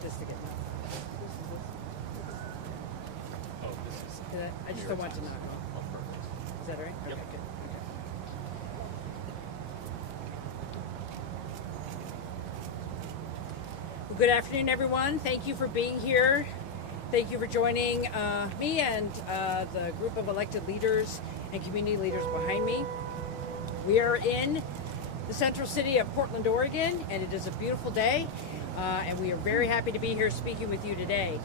want this to get knocked off. Oh, this is. I just don't want to knock off. Oh, perfect. Is that right? Yep. Okay, good. Okay. Well, good afternoon, everyone. Thank you for being here. Thank you for joining me and the group of elected leaders and community leaders behind me. We are in the central city of Portland, Oregon, and it is a beautiful day, and we are very happy to be here speaking with you today.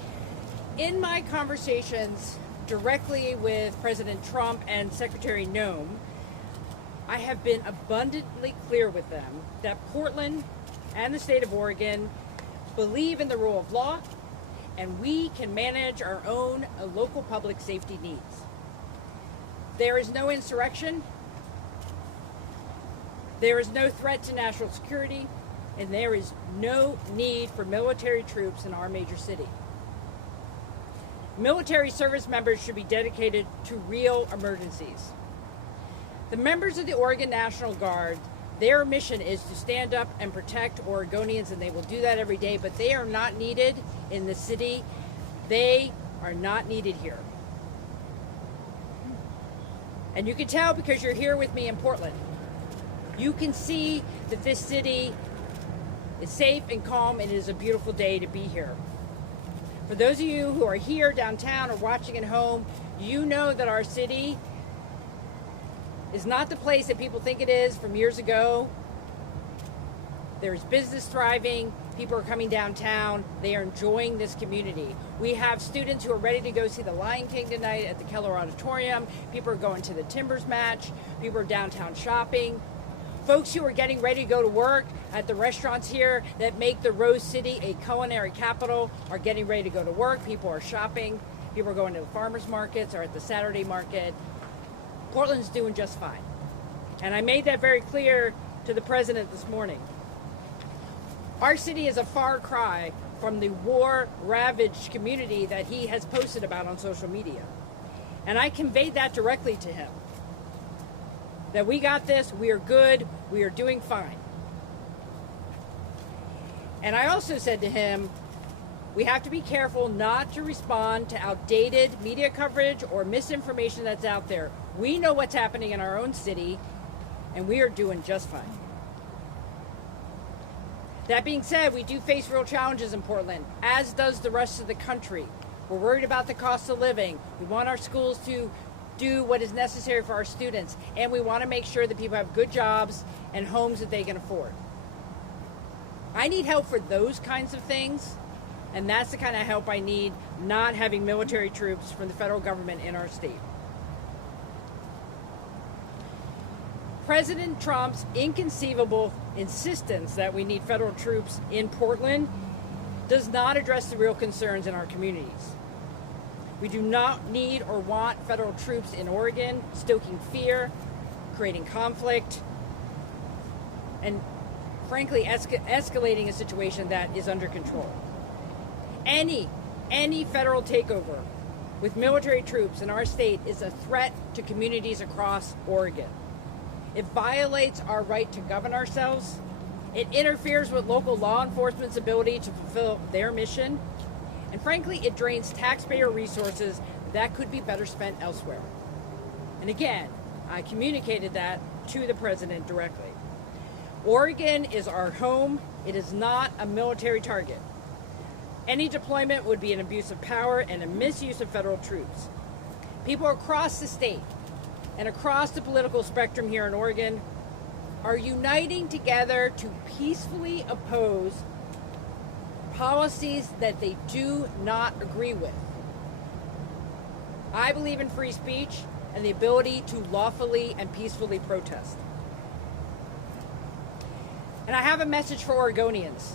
In my conversations directly with President Trump and Secretary Noem, I have been abundantly clear with them that Portland and the state of Oregon believe in the rule of law, and we can manage our own local public safety needs. There is no insurrection, there is no threat to national security, and there is no need for military troops in our major city. Military service members should be dedicated to real emergencies. The members of the Oregon National Guard, their mission is to stand up and protect Oregonians, and they will do that every day, but they are not needed in the city. They are not needed here. And you can tell because you're here with me in Portland. You can see that this city is safe and calm, and it is a beautiful day to be here. For those of you who are here downtown or watching at home, you know that our city is not the place that people think it is from years ago. There's business thriving. People are coming downtown. They are enjoying this community. We have students who are ready to go see the Lion King tonight at the Keller Auditorium. People are going to the Timbers match. People are downtown shopping. Folks who are getting ready to go to work at the restaurants here that make the Rose City a culinary capital are getting ready to go to work. People are shopping. People are going to the farmers markets or at the Saturday market. Portland's doing just fine. And I made that very clear to the president this morning. Our city is a far cry from the war-ravaged community that he has posted about on social media. And I conveyed that directly to him. That we got this, we are good, we are doing fine. And I also said to him, we have to be careful not to respond to outdated media coverage or misinformation that's out there. We know what's happening in our own city, and we are doing just fine. That being said, we do face real challenges in Portland, as does the rest of the country. We're worried about the cost of living. We want our schools to do what is necessary for our students, and we want to make sure that people have good jobs and homes that they can afford. I need help for those kinds of things, and that's the kind of help I need, not having military troops from the federal government in our state. President Trump's inconceivable insistence that we need federal troops in Portland does not address the real concerns in our communities. We do not need or want federal troops in Oregon stoking fear, creating conflict, and frankly escalating a situation that is under control. Any federal takeover with military troops in our state is a threat to communities across Oregon. It violates our right to govern ourselves. It interferes with local law enforcement's ability to fulfill their mission. And frankly, it drains taxpayer resources that could be better spent elsewhere. And again, I communicated that to the president directly. Oregon is our home. It is not a military target. Any deployment would be an abuse of power and a misuse of federal troops. People across the state and across the political spectrum here in Oregon are uniting together to peacefully oppose policies that they do not agree with. I believe in free speech and the ability to lawfully and peacefully protest. And I have a message for Oregonians.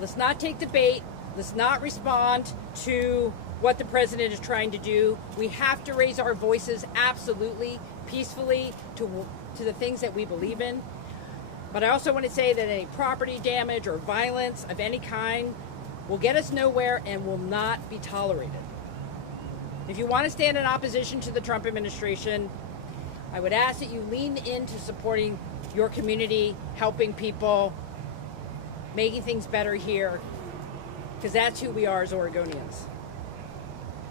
Let's not take the bait. Let's not respond to what the president is trying to do. We have to raise our voices absolutely, peacefully to the things that we believe in. But I also want to say that any property damage or violence of any kind will get us nowhere and will not be tolerated. If you want to stand in opposition to the Trump administration, I would ask that you lean into supporting your community, helping people, making things better here. because that's who we are as Oregonians.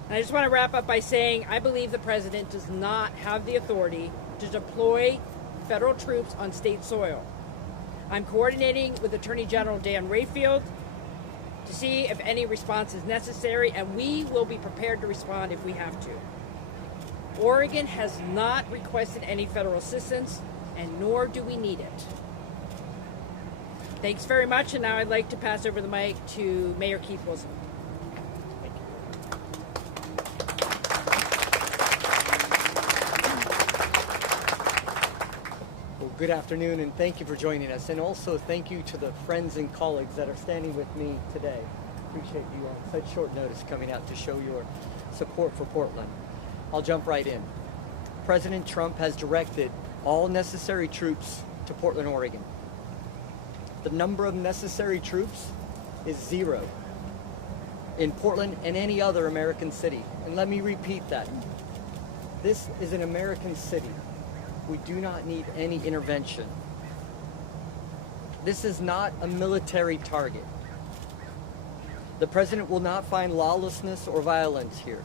And I just want to wrap up by saying I believe the president does not have the authority to deploy federal troops on state soil. I'm coordinating with Attorney General Dan Rayfield to see if any response is necessary, and we will be prepared to respond if we have to. Oregon has not requested any federal assistance, and nor do we need it. Thanks very much, and now I'd like to pass over the mic to Mayor Keith Wilson. Well, good afternoon, and thank you for joining us. And also thank you to the friends and colleagues that are standing with me today. Appreciate you on such short notice coming out to show your support for Portland. I'll jump right in. President Trump has directed all necessary troops to Portland, Oregon. The number of necessary troops is 0 in Portland and any other American city. And let me repeat that. This is an American city. We do not need any intervention. This is not a military target. The president will not find lawlessness or violence here.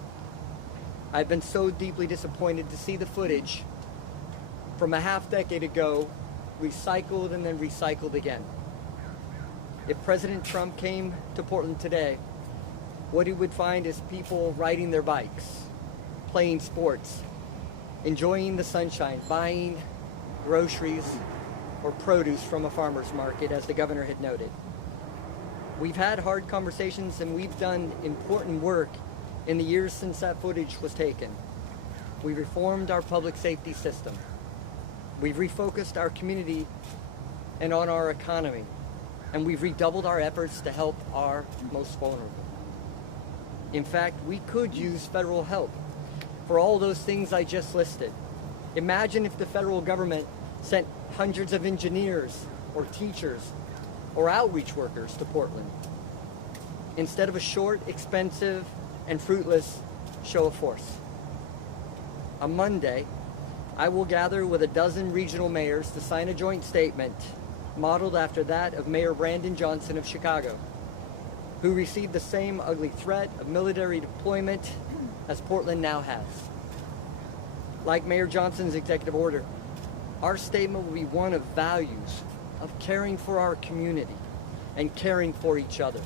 I've been so deeply disappointed to see the footage from a half decade ago, recycled and then recycled again. If President Trump came to Portland today, what he would find is people riding their bikes, playing sports, enjoying the sunshine, buying groceries or produce from a farmer's market, as the governor had noted. We've had hard conversations and we've done important work in the years since that footage was taken. We reformed our public safety system. We've refocused our community and on our economy. And we've redoubled our efforts to help our most vulnerable. In fact, we could use federal help for all those things I just listed. Imagine if the federal government sent hundreds of engineers or teachers or outreach workers to Portland instead of a short, expensive, and fruitless show of force. On Monday, I will gather with a dozen regional mayors to sign a joint statement modeled after that of Mayor Brandon Johnson of Chicago, who received the same ugly threat of military deployment as Portland now has. Like Mayor Johnson's executive order, our statement will be one of values, of caring for our community and caring for each other.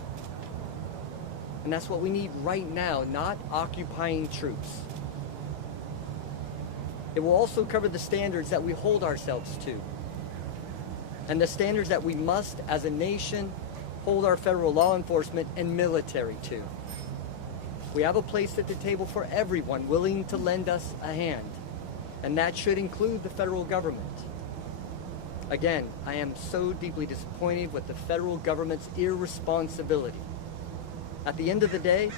And that's what we need right now, not occupying troops. It will also cover the standards that we hold ourselves to and the standards that we must, as a nation, hold our federal law enforcement and military to. We have a place at the table for everyone willing to lend us a hand, and that should include the federal government. Again, I am so deeply disappointed with the federal government's irresponsibility. At the end of the day,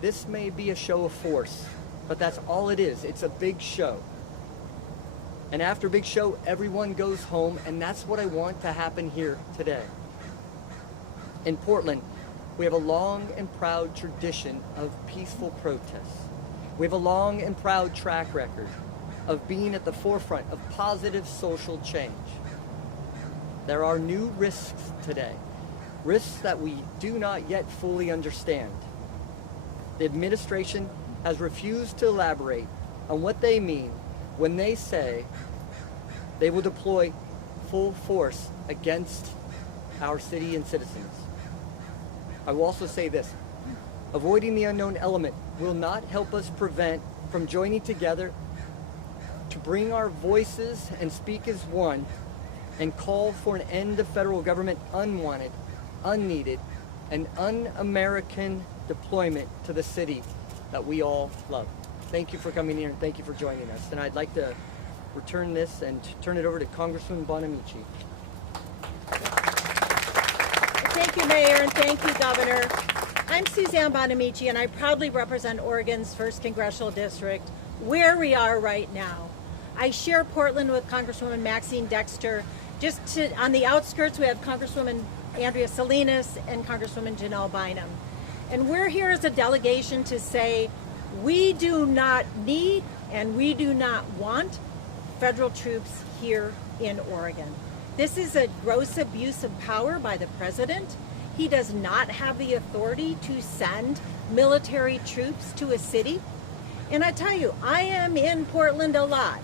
this may be a show of force, but that's all it is. It's a big show. And after a big show, everyone goes home, and that's what I want to happen here today. In Portland, we have a long and proud tradition of peaceful protests. We have a long and proud track record of being at the forefront of positive social change. There are new risks today, risks that we do not yet fully understand. The administration has refused to elaborate on what they mean when they say they will deploy full force against our city and citizens. I will also say this: avoiding the unknown element will not help us prevent from joining together to bring our voices and speak as one and call for an end to federal government unwanted, unneeded, and un-American deployment to the city that we all love. Thank you for coming here and thank you for joining us. And I'd like to return this and turn it over to Congresswoman Bonamici. Thank you, Mayor, and thank you, Governor. I'm Suzanne Bonamici, and I proudly represent Oregon's 1st Congressional District, where we are right now. I share Portland with Congresswoman Maxine Dexter. On the outskirts, we have Congresswoman Andrea Salinas and Congresswoman Janelle Bynum. And we're here as a delegation to say we do not need and we do not want federal troops here in Oregon. This is a gross abuse of power by the president. He does not have the authority to send military troops to a city. And I tell you, I am in Portland a lot.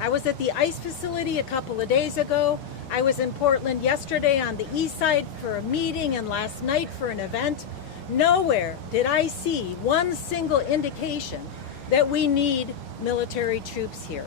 I was at the ICE facility a couple of days ago. I was in Portland yesterday on the east side for a meeting and last night for an event. Nowhere did I see one single indication that we need military troops here.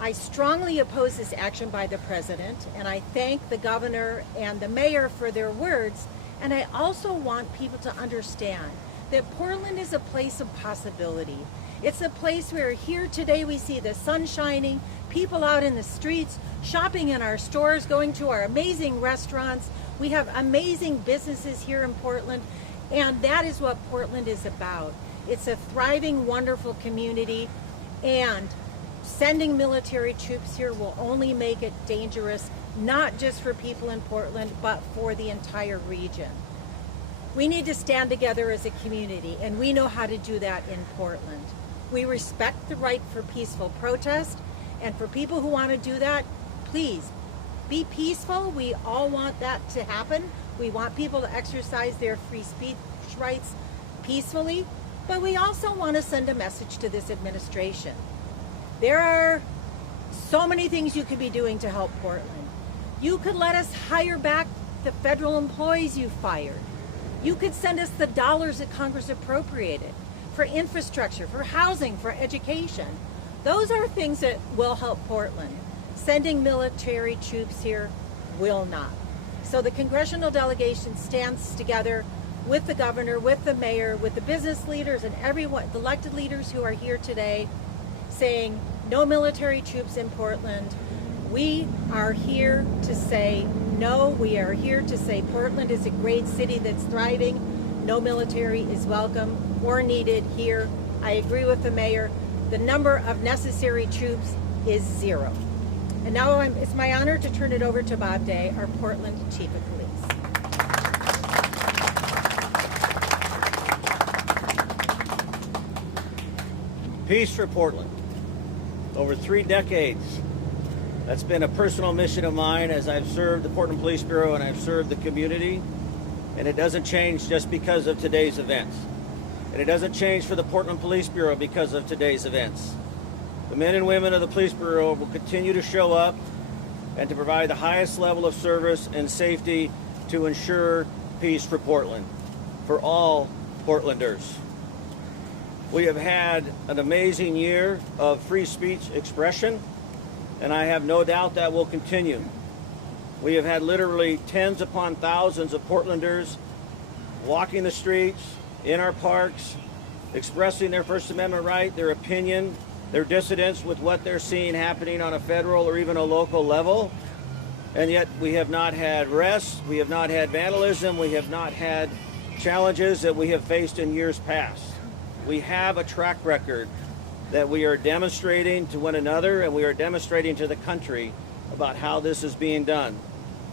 I strongly oppose this action by the president, and I thank the governor and the mayor for their words. And I also want people to understand that Portland is a place of possibility. It's a place where here today we see the sun shining, people out in the streets, shopping in our stores, going to our amazing restaurants. We have amazing businesses here in Portland, and that is what Portland is about. It's a thriving, wonderful community, and sending military troops here will only make it dangerous, not just for people in Portland, but for the entire region. We need to stand together as a community, and we know how to do that in Portland. We respect the right for peaceful protest, and for people who want to do that, please be peaceful. We all want that to happen. We want people to exercise their free speech rights peacefully, but we also want to send a message to this administration. There are so many things you could be doing to help Portland. You could let us hire back the federal employees you fired. You could send us the dollars that Congress appropriated for infrastructure, for housing, for education. Those are things that will help Portland. Sending military troops here will not. So the congressional delegation stands together with the governor, with the mayor, with the business leaders and everyone, the elected leaders who are here today, saying no military troops in Portland. We are here to say no. We are here to say Portland is a great city that's thriving. No military is welcome or needed here. I agree with the mayor. The number of necessary troops is 0. And now it's my honor to turn it over to Bob Day, our Portland Chief of Police. Peace for Portland. Over 3 decades, that's been a personal mission of mine as I've served the Portland Police Bureau and I've served the community. And it doesn't change just because of today's events. And it doesn't change for the Portland Police Bureau because of today's events. The men and women of the Police Bureau will continue to show up and to provide the highest level of service and safety to ensure peace for Portland, for all Portlanders. We have had an amazing year of free speech expression, and I have no doubt that will continue. We have had literally tens upon thousands of Portlanders walking the streets, in our parks, expressing their First Amendment right, their opinion, their dissidence with what they're seeing happening on a federal or even a local level. And yet we have not had rest, we have not had vandalism, we have not had challenges that we have faced in years past. We have a track record that we are demonstrating to one another and we are demonstrating to the country about how this is being done.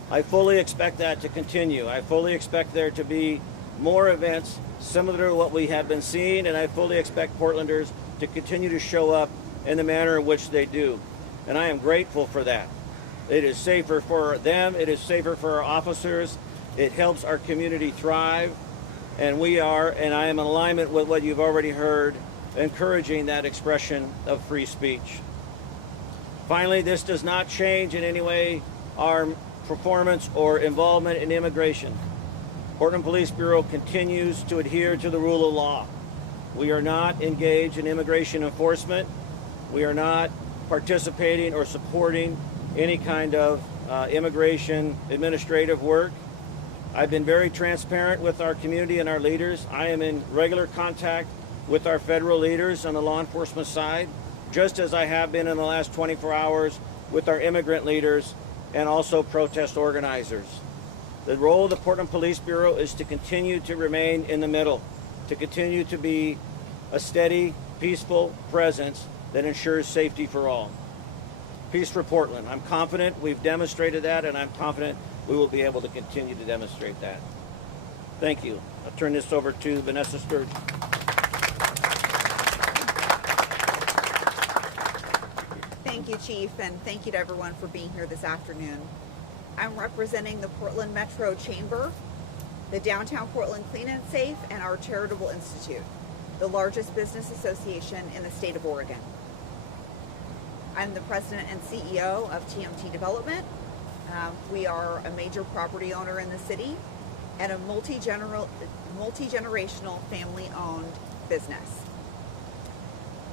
I fully expect that to continue. I fully expect there to be more events similar to what we have been seeing, and I fully expect Portlanders to continue to show up in the manner in which they do. And I am grateful for that. It is safer for them, it is safer for our officers, it helps our community thrive, and I am in alignment with what you've already heard, encouraging that expression of free speech. Finally, this does not change in any way our performance or involvement in immigration. Portland Police Bureau continues to adhere to the rule of law. We are not engaged in immigration enforcement. We are not participating or supporting any kind of immigration administrative work. I've been very transparent with our community and our leaders. I am in regular contact with our federal leaders on the law enforcement side, just as I have been in the last 24 hours with our immigrant leaders and also protest organizers. The role of the Portland Police Bureau is to continue to remain in the middle, to continue to be a steady, peaceful presence that ensures safety for all. Peace for Portland. I'm confident we've demonstrated that, and I'm confident we will be able to continue to demonstrate that. Thank you. I'll turn this over to Vanessa Sturgeon. Thank you, Chief, and thank you to everyone for being here this afternoon. I'm representing the Portland Metro Chamber, the Downtown Portland Clean and Safe, and our Charitable Institute, the largest business association in the state of Oregon. I'm the president and CEO of TMT Development. We are a major property owner in the city and a multi-generational family-owned business.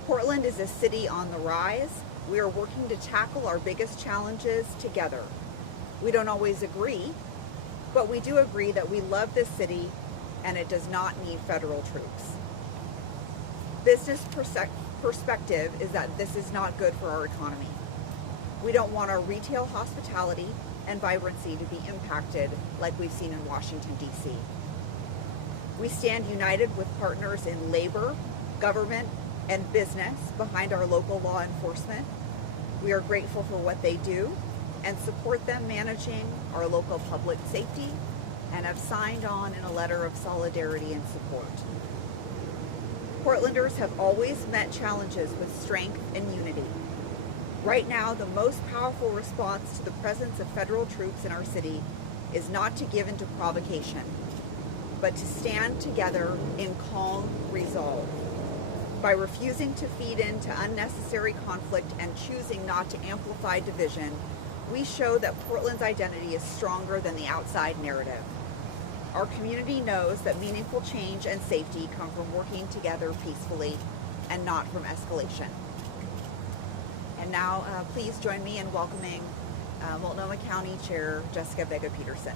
Portland is a city on the rise. We are working to tackle our biggest challenges together. We don't always agree, but we do agree that we love this city and it does not need federal troops. Business perspective is that this is not good for our economy. We don't want our retail hospitality and vibrancy to be impacted like we've seen in Washington, D.C. We stand united with partners in labor, government, and business behind our local law enforcement. We are grateful for what they do and support them managing our local public safety and have signed on in a letter of solidarity and support. Portlanders have always met challenges with strength and unity. Right now, the most powerful response to the presence of federal troops in our city is not to give into provocation, but to stand together in calm resolve. By refusing to feed into unnecessary conflict and choosing not to amplify division, we show that Portland's identity is stronger than the outside narrative. Our community knows that meaningful change and safety come from working together peacefully and not from escalation. And now, please join me in welcoming Multnomah County Chair Jessica Vega-Peterson.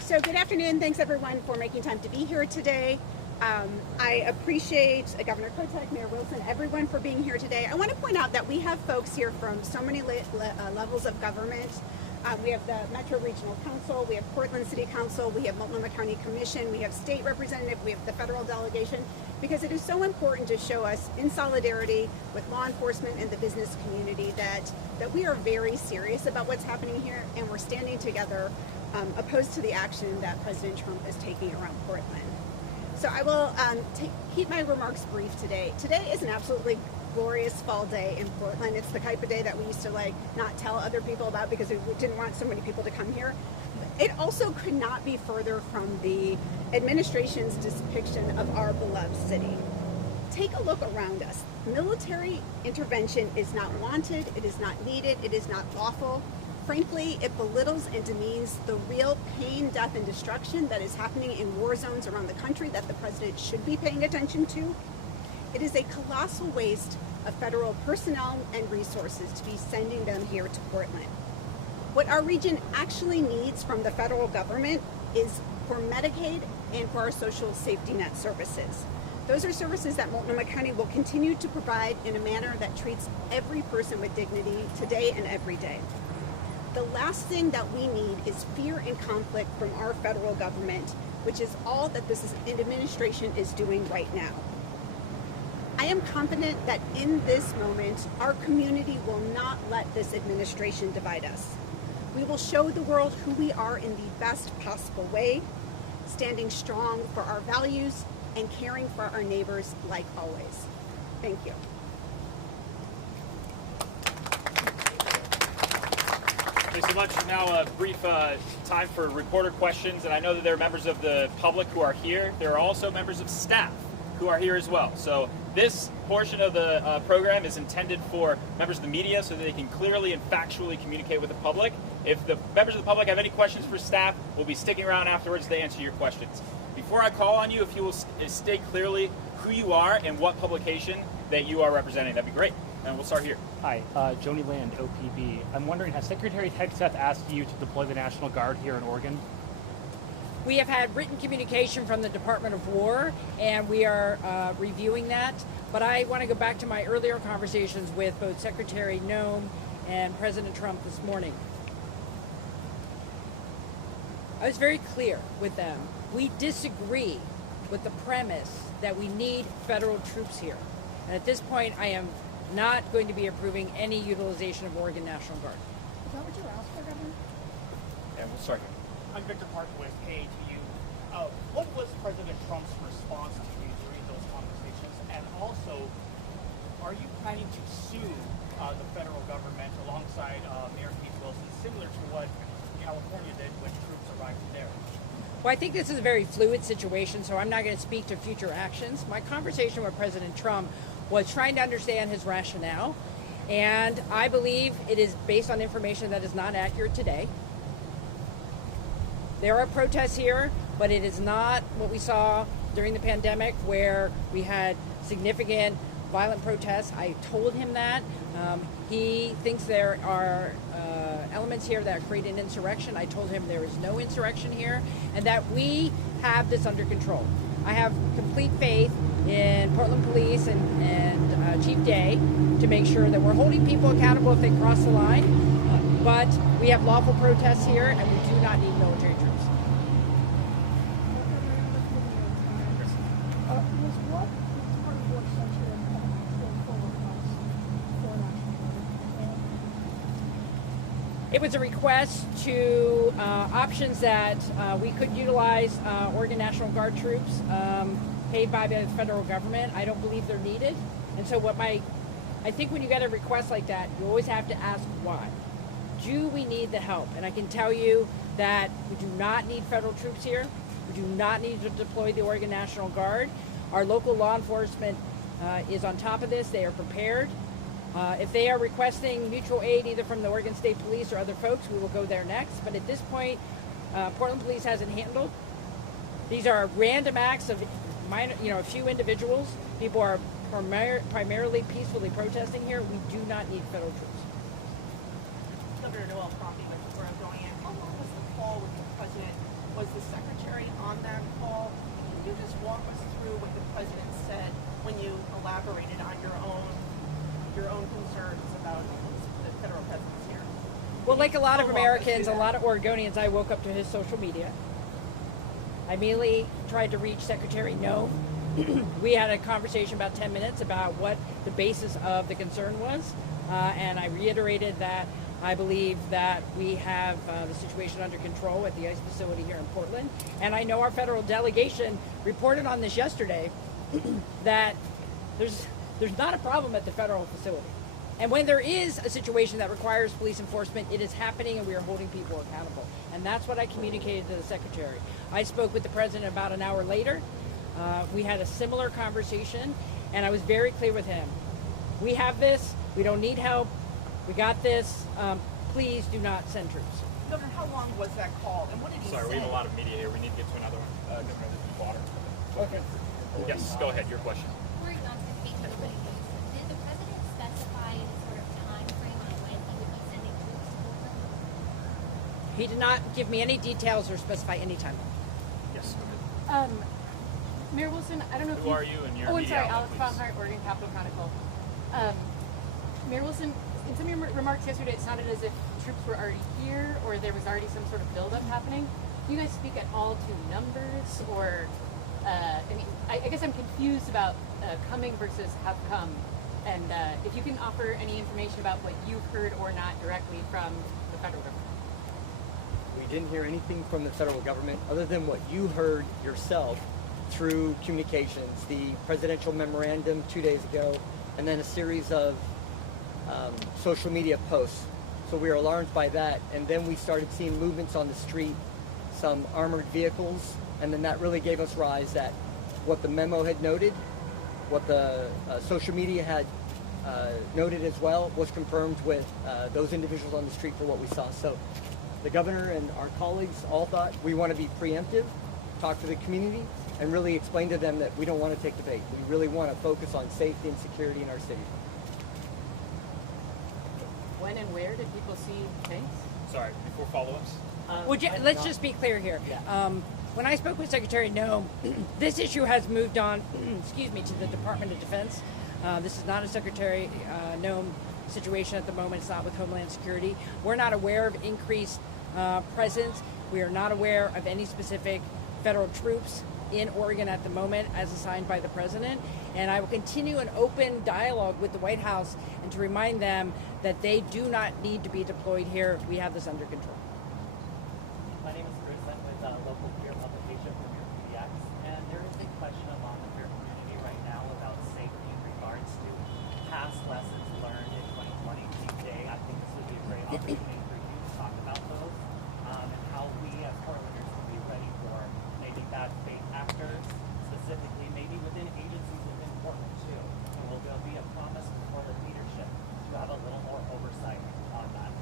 So good afternoon. Thanks everyone for making time to be here today. I appreciate Governor Kotek, Mayor Wilson, everyone for being here today. I want to point out that we have folks here from so many levels of government. We have the Metro Regional Council, we have Portland City Council, we have Multnomah County Commission, we have state representative, we have the federal delegation, because it is so important to show us in solidarity with law enforcement and the business community that we are very serious about what's happening here and we're standing together opposed to the action that President Trump is taking around Portland. So I will keep my remarks brief today. Today is an absolutely glorious fall day in Portland. It's the type of day that we used to not tell other people about because we didn't want so many people to come here. It also could not be further from the administration's depiction of our beloved city. Take a look around us. Military intervention is not wanted, it is not needed, it is not lawful. Frankly, it belittles and demeans the real pain, death, and destruction that is happening in war zones around the country that the president should be paying attention to. It is a colossal waste of federal personnel and resources to be sending them here to Portland. What our region actually needs from the federal government is for Medicaid and for our social safety net services. Those are services that Multnomah County will continue to provide in a manner that treats every person with dignity today and every day. The last thing that we need is fear and conflict from our federal government, which is all that this administration is doing right now. I am confident that in this moment, our community will not let this administration divide us. We will show the world who we are in the best possible way, standing strong for our values and caring for our neighbors like always. Thank you. Thanks so much. Now a brief time for reporter questions, and I know that there are members of the public who are here. There are also members of staff who are here as well. So this portion of the program is intended for members of the media so that they can clearly and factually communicate with the public. If the members of the public have any questions for staff, we'll be sticking around afterwards to answer your questions. Before I call on you, if you will state clearly who you are and what publication that you are representing, that'd be great. And we'll start here. Hi, Joni Land, OPB. I'm wondering, has Secretary Hegseth asked you to deploy the National Guard here in Oregon? We have had written communication from the Department of War, and we are reviewing that. But I want to go back to my earlier conversations with both Secretary Noem and President Trump this morning. I was very clear with them. We disagree with the premise that we need federal troops here. And at this point, I am not going to be approving any utilization of Oregon National Guard. Is that what you asked for, Governor? And we'll start here. I'm Victor Park with A to you. What was President Trump's response to you during those conversations? And also, are you planning to sue the federal government alongside Mayor Keith Wilson, similar to what California did when troops arrived there? Well, I think this is a very fluid situation, so I'm not going to speak to future actions. My conversation with President Trump was trying to understand his rationale, and I believe it is based on information that is not accurate today. There are protests here, but it is not what we saw during the pandemic where we had significant violent protests. I told him that. He thinks there are elements here that create an insurrection. I told him there is no insurrection here and that we have this under control. I have complete faith in Portland Police and Chief Day to make sure that we're holding people accountable if they cross the line. But we have lawful protests here and we do not need military troops. It was a request to options that we could utilize Oregon National Guard troops paid by the federal government. I don't believe they're needed. And so I think when you get a request like that, you always have to ask why. Do we need the help? And I can tell you that we do not need federal troops here. We do not need to deploy the Oregon National Guard. Our local law enforcement is on top of this. They are prepared. If they are requesting mutual aid either from the Oregon State Police or other folks, we will go there next. But at this point, Portland Police hasn't handled. These are random acts of minor, a few individuals. People are primarily peacefully protesting here. We do not need federal troops. Governor Noel Prompting, before I'm going in, how long was the call with the president? Was the secretary on that call? Can you just walk us through what the president said when you elaborated on your own concerns about the federal presence here? Well, like a lot of Americans, a lot of Oregonians, I woke up to his social media. I immediately tried to reach Secretary No. We had a conversation about 10 minutes about what the basis of the concern was, and I reiterated that I believe that we have the situation under control at the ICE facility here in Portland. And I know our federal delegation reported on this yesterday that there's not a problem at the federal facility. And when there is a situation that requires police enforcement, it is happening and we are holding people accountable. And that's what I communicated to the secretary. I spoke with the president about an hour later. We had a similar conversation and I was very clear with him. We have this, we don't need help, we got this, please do not send troops. Governor, how long was that call and what did he say? Sorry, we have a lot of media here. We need to get to another one. Governor, there's water. Okay. Yes, go ahead. Your question. Did the president specify any sort of time frame on when he would be sending troops to Portland? He did not give me any details or specify any time. Yes, go ahead. Mayor Wilson, I don't know if Who are you and your I'm media sorry, outlet, Alex please? Baumhart, Oregon Capitol Chronicle. Mayor Wilson, in some of your remarks yesterday, it sounded as if troops were already here or there was already some sort of buildup happening. Do you guys speak at all to numbers or, I guess I'm confused about coming versus have come. And if you can offer any information about what you've heard or not directly from the federal government. We didn't hear anything from the federal government other than what you heard yourself through communications, the presidential memorandum 2 days ago, and then a series of social media posts. So we were alarmed by that, and then we started seeing movements on the street, some armored vehicles, and then that really gave us rise that what the memo had noted, what the social media had noted as well, was confirmed with those individuals on the street for what we saw. So the governor and our colleagues all thought we want to be preemptive, talk to the community, and really explain to them that we don't want to take the bait. We really want to focus on safety and security in our city. When and where did people see things? Sorry, before follow-ups. Let's just be clear here. Yeah. When I spoke with Secretary No, this issue has moved on, to the Department of Defense. This is not a Secretary No situation at the moment. It's not with Homeland Security. We're not aware of increased presence. We are not aware of any specific federal troops in Oregon at the moment as assigned by the president. And I will continue an open dialogue with the White House and to remind them that they do not need to be deployed here. We have this under control. My name is Chris. I'm with local queer publication Premier PDX, and there is a question among the queer community right now about safety in regards to past lessons learned in 2020 opportunity for you to talk about those and how we as Portlanders can be ready for maybe bad faith actors, specifically maybe within agencies within Portland too. And will there be a promise for the leadership to have a little more oversight on that?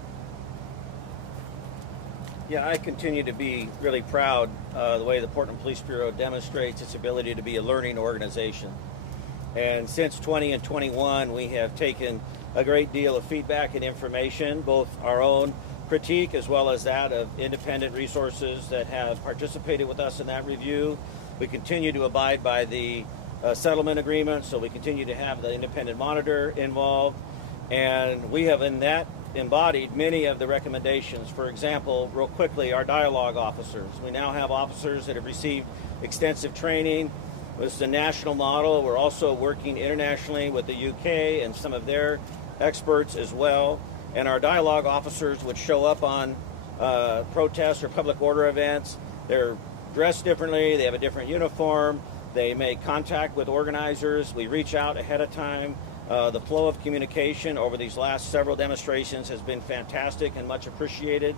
Yeah, I continue to be really proud the way the Portland Police Bureau demonstrates its ability to be a learning organization. And since 20 and 21, we have taken a great deal of feedback and information, both our own critique as well as that of independent resources that have participated with us in that review. We continue to abide by the settlement agreement, so we continue to have the independent monitor involved. And we have in that embodied many of the recommendations. For example, real quickly, our dialogue officers. We now have officers that have received extensive training. This is a national model. We're also working internationally with the UK and some of their experts as well. And our dialogue officers would show up on protests or public order events. They're dressed differently. They have a different uniform. They make contact with organizers. We reach out ahead of time. The flow of communication over these last several demonstrations has been fantastic and much appreciated.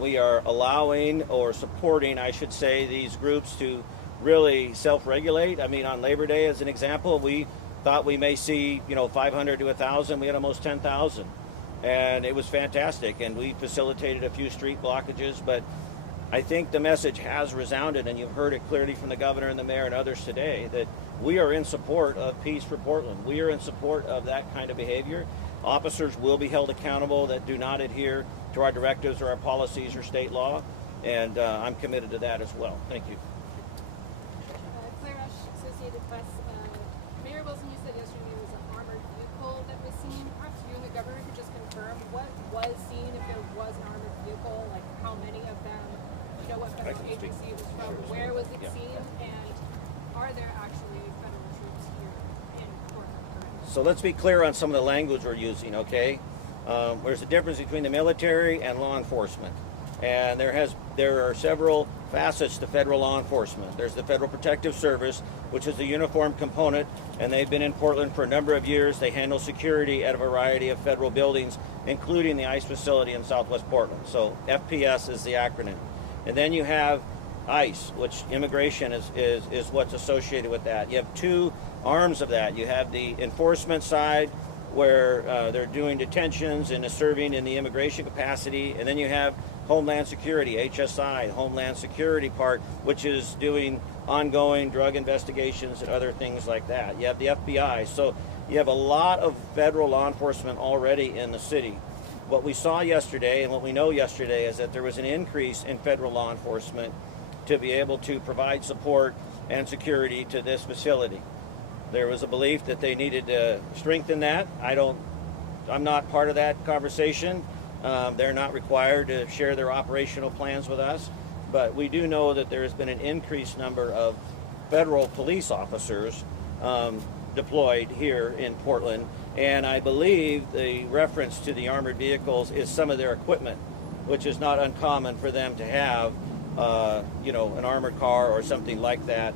We are allowing or supporting, I should say, these groups to really self-regulate. I mean, on Labor Day, as an example, we thought we may see, 500 to 1,000. We had almost 10,000. And it was fantastic. And we facilitated a few street blockages. But I think the message has resounded, and you've heard it clearly from the governor and the mayor and others today, that we are in support of peace for Portland. We are in support of that kind of behavior. Officers will be held accountable that do not adhere to our directives or our policies or state law, and I'm committed to that as well. Thank you. Claire Rush, Associated Press. Mayor Wilson, you said yesterday there was an armored vehicle that was seen. Perhaps you and the governor could just confirm what was seen, if there was an armored vehicle, like how many of them, what federal agency it was from, where was it seen, and are there actually federal troops here in Portland currently? So let's be clear on some of the language we're using, okay? There's a difference between the military and law enforcement. And there are several facets to federal law enforcement. There's the Federal Protective Service, which is a uniformed component, and they've been in Portland for a number of years. They handle security at a variety of federal buildings, including the ICE facility in Southwest Portland. So FPS is the acronym. And then you have ICE, which immigration is what's associated with that. You have two arms of that. You have the enforcement side, where they're doing detentions and serving in the immigration capacity. And then you have Homeland Security, HSI, Homeland Security part, which is doing ongoing drug investigations and other things like that. You have the FBI. So you have a lot of federal law enforcement already in the city. What we saw yesterday and what we know yesterday is that there was an increase in federal law enforcement to be able to provide support and security to this facility. There was a belief that they needed to strengthen that. I'm not part of that conversation. They're not required to share their operational plans with us, but we do know that there has been an increased number of federal police officers deployed here in Portland, and I believe the reference to the armored vehicles is some of their equipment, which is not uncommon for them to have, an armored car or something like that.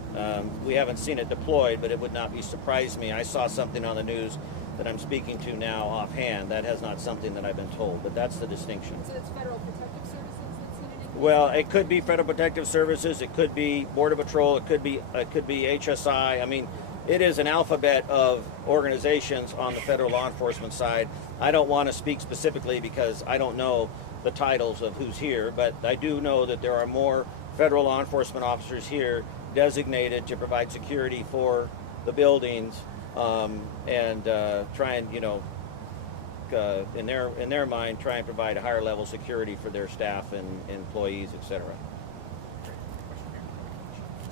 We haven't seen it deployed, but it would not surprise me. I saw something on the news that I'm speaking to now offhand. That has not something that I've been told, but that's the distinction. So it's Federal Protective Services that's seen an increase? Well, it could be Federal Protective Services, it could be Border Patrol, it could be HSI. I mean, it is an alphabet of organizations on the federal law enforcement side. I don't want to speak specifically because I don't know the titles of who's here, but I do know that there are more federal law enforcement officers here designated to provide security for the buildings and try and, in their mind, try and provide a higher level security for their staff and employees, etc.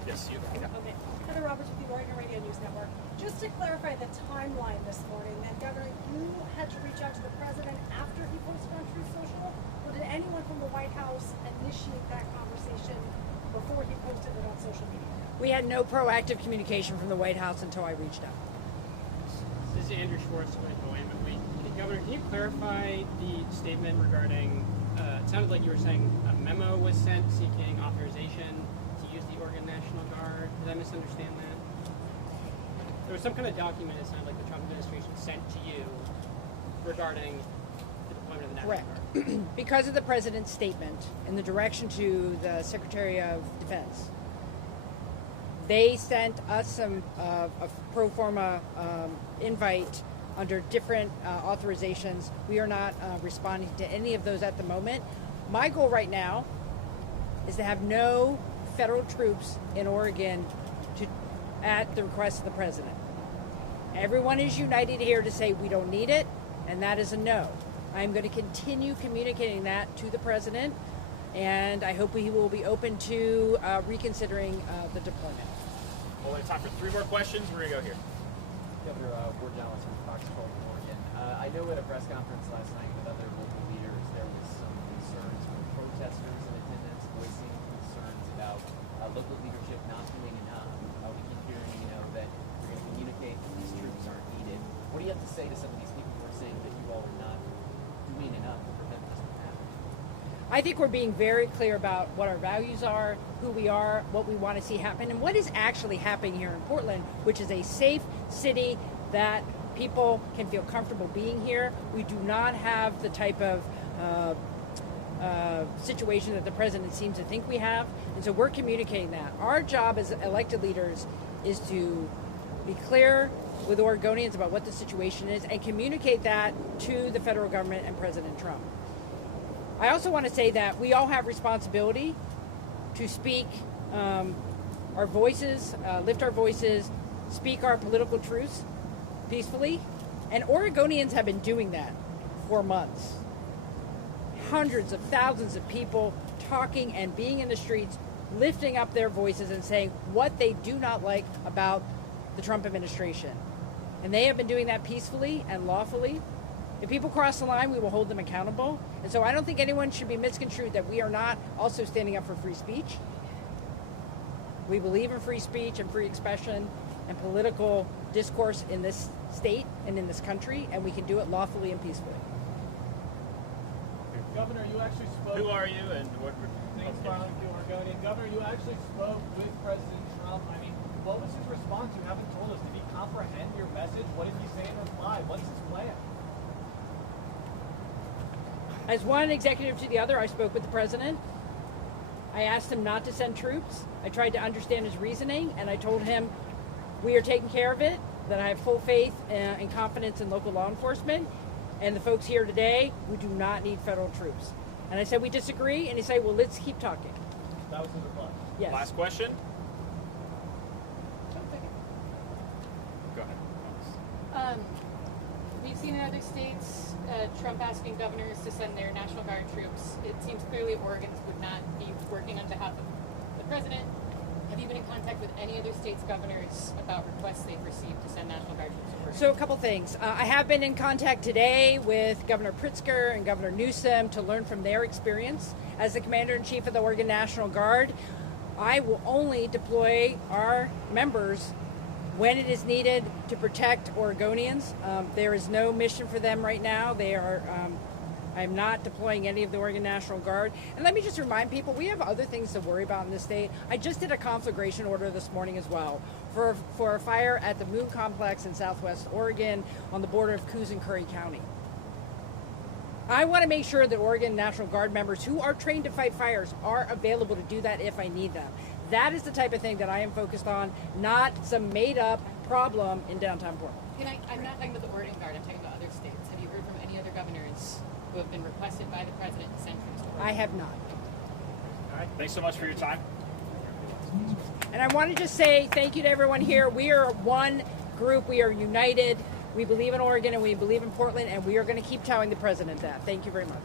Yes, you. Okay. Heather Roberts with the Oregon Radio News Network. Just to clarify the timeline this morning, then, Governor, you had to reach out to the president after he posted on Truth Social, or did anyone from the White House initiate that conversation before he posted it on social media? We had no proactive communication from the White House until I reached out. This is Andrew Schwartz with William Week. Governor, can you clarify the statement regarding, it sounded like you were saying a memo was sent seeking authorization to use the Oregon National Guard. Did I misunderstand that? There was some kind of document, it sounded like the Trump administration sent to you regarding the deployment chairman of the National Correct. Guard. Because of the president's statement and the direction to the Secretary of Defense, they sent us some a pro forma invite under different authorizations. We are not responding to any of those at the moment. My goal right now is to have no federal troops in Oregon at the request of the president. Everyone is united here to say we don't need it, and that is a no. I'm going to continue communicating that to the president, and I hope he will be open to reconsidering the deployment. Well, we have time for 3 more questions. We're going to go here. Governor, we're Dallas from Fox 12 Oregon. I know at a press conference last night with other local leaders, there was some concerns from protesters in attendance voicing concerns about local leadership not doing enough. We keep hearing, that you're going to communicate that these troops aren't needed. What do you have to say to some of these people who are saying that you all are not doing enough to prevent this from happening? I think we're being very clear about what our values are, who we are, what we want to see happen, and what is actually happening here in Portland, which is a safe city that people can feel comfortable being here. We do not have the type of situation that the president seems to think we have, and so we're communicating that. Our job as elected leaders is to be clear with Oregonians about what the situation is and communicate that to the federal government and President Trump. I also want to say that we all have responsibility to speak our voices, lift our voices, speak our political truths peacefully. And Oregonians have been doing that for months. Hundreds of thousands of people talking and being in the streets, lifting up their voices and saying what they do not like about the Trump administration. And they have been doing that peacefully and lawfully. If people cross the line, we will hold them accountable. And so I don't think anyone should be misconstrued that we are not also standing up for free speech. We believe in free speech and free expression and political discourse in this state and in this country, and we can do it lawfully and peacefully. Governor, you actually spoke. Who are you and what? Thanks, Marlon, Oregonian. Governor, you actually spoke with President Trump. I mean, what was his response? You haven't told us. Did he comprehend your message? What did he say in reply? What's his plan? As one executive to the other, I spoke with the president. I asked him not to send troops. I tried to understand his reasoning, and I told him we are taking care of it, that I have full faith and confidence in local law enforcement, and the folks here today, we do not need federal troops. And I said, we disagree, and he said, well, let's keep talking. That was his reply. Yes. Last question. Go ahead. We've seen in other states Trump asking governors to send their National Guard troops. It seems clearly Oregon's would not be working on behalf of the president. Have you been in contact with any other states' governors about requests they've received to send National Guard troops to Oregon? So a couple things. I have been in contact today with Governor Pritzker and Governor Newsom to learn from their experience. As the Commander-in-Chief of the Oregon National Guard, I will only deploy our members when it is needed to protect Oregonians. There is no mission for them right now. They are. I'm not deploying any of the Oregon National Guard. And let me just remind people, we have other things to worry about in this state. I just did a conflagration order this morning as well for a fire at the Moon Complex in Southwest Oregon on the border of Coos and Curry County. I want to make sure that Oregon National Guard members who are trained to fight fires are available to do that if I need them. That is the type of thing that I am focused on, not some made-up problem in downtown Portland. I'm not talking about the Oregon Guard, I'm talking about other states. Have you heard from any other governors who have been requested by the president to send troops to Oregon? I have not. All right. Thanks so much for your time. And I want to just say thank you to everyone here. We are one group. We are united. We believe in Oregon and we believe in Portland, and we are going to keep telling the president that. Thank you very much.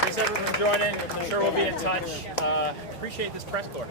Thanks everyone for joining. I'm sure we'll be in touch. Appreciate this press corps.